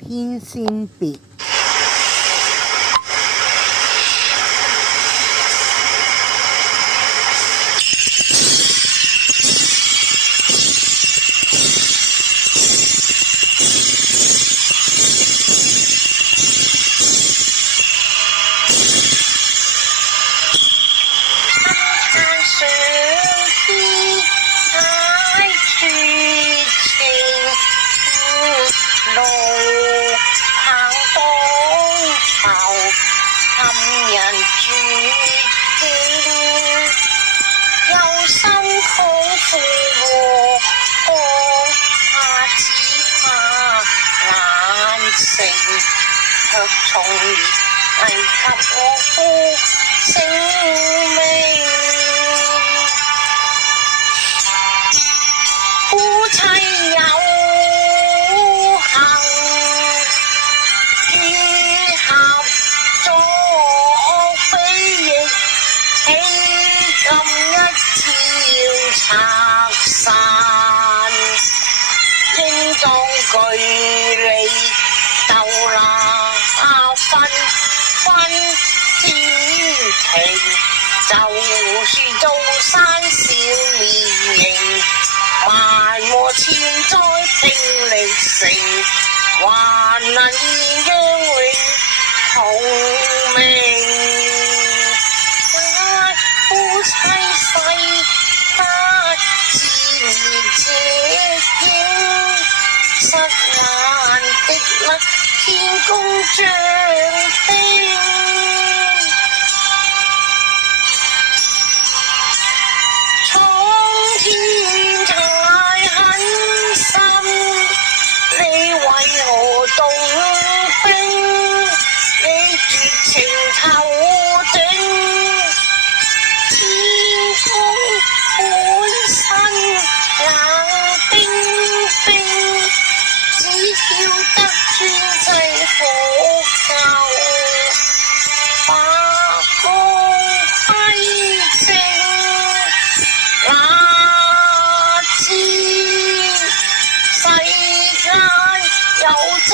天仙別。上天太絕情，路行當頭，尋人絕境，有心抱負和放下，只怕難成，卻從而危及我夫性命。夫妻有幸結合作非逆，豈禁一朝拆散，應當據理鬥那紛之情，就是刀山笑面迎，萬和千載並力成，還能現讓永同命。夫妻世不自然這影，失眼的甩天公將兵。蒼天太狠心，你為何動兵？你絕情頭頂，天公本身冷冰冰，只曉得專制火救，把公規正。哪知世間有真